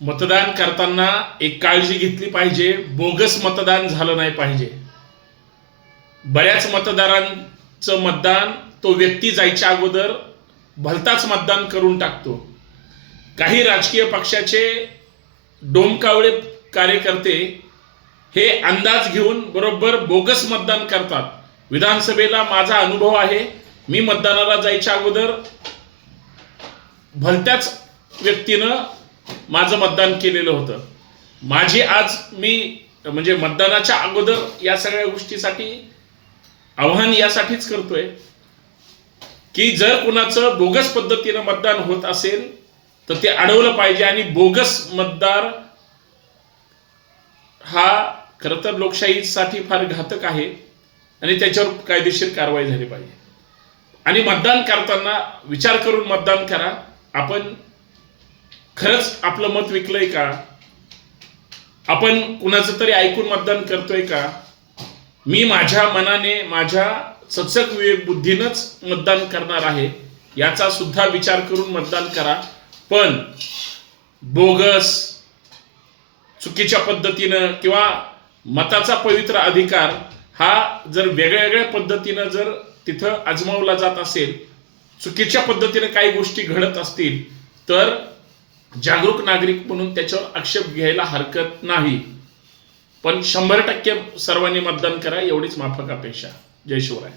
मतदान करताना एक काळजी घेतली पाहिजे, बोगस मतदान झालं नाही पाहिजे. बऱ्याच मतदारांचं मतदान तो व्यक्ती जायच्या अगोदर भलताच मतदान करून टाकतो. काही राजकीय पक्षाचे डोमकावळे कार्यकर्ते हे अंदाज घेऊन बरोबर बोगस मतदान करतात. विधानसभेला माझा अनुभव आहे. मी मतदानाला जायच्या अगोदर भलत्याच व्यक्तीनं माझं मतदान केलेलं होतं. माझी आज मी म्हणजे मतदानाच्या अगोदर या सगळ्या गोष्टीसाठी आव्हान यासाठीच करतोय की जर कुणाचं बोगस पद्धतीनं मतदान होत असेल तर ते अडवलं पाहिजे. आणि बोगस मतदार हा खरं तर लोकशाहीसाठी फार घातक आहे आणि त्याच्यावर कायदेशीर कारवाई झाली पाहिजे. आणि मतदान करताना विचार करून मतदान करा. आपण खरंच आपलं मत विकलंय का? आपण कुणाचं तरी ऐकून मतदान करतोय का? मी माझ्या मनाने माझ्या सचक विवेक बुद्धीनंच मतदान करणार आहे याचा सुद्धा विचार करून मतदान करा. पण बोगस चुकीच्या पद्धतीनं किंवा मताचा पवित्र अधिकार हा जर वेगळ्या वेगळ्या पद्धतीनं जर तिथं आजमावला जात असेल, चुकीच्या पद्धतीने काही गोष्टी घडत असतील तर जागरूक नागरिक म्हणून त्याच्यावर आक्षेप घ्यायला हरकत नाही. पण 100% सर्वांनी मतदान करा एवढीच माफक अपेक्षा. जय शिवराय.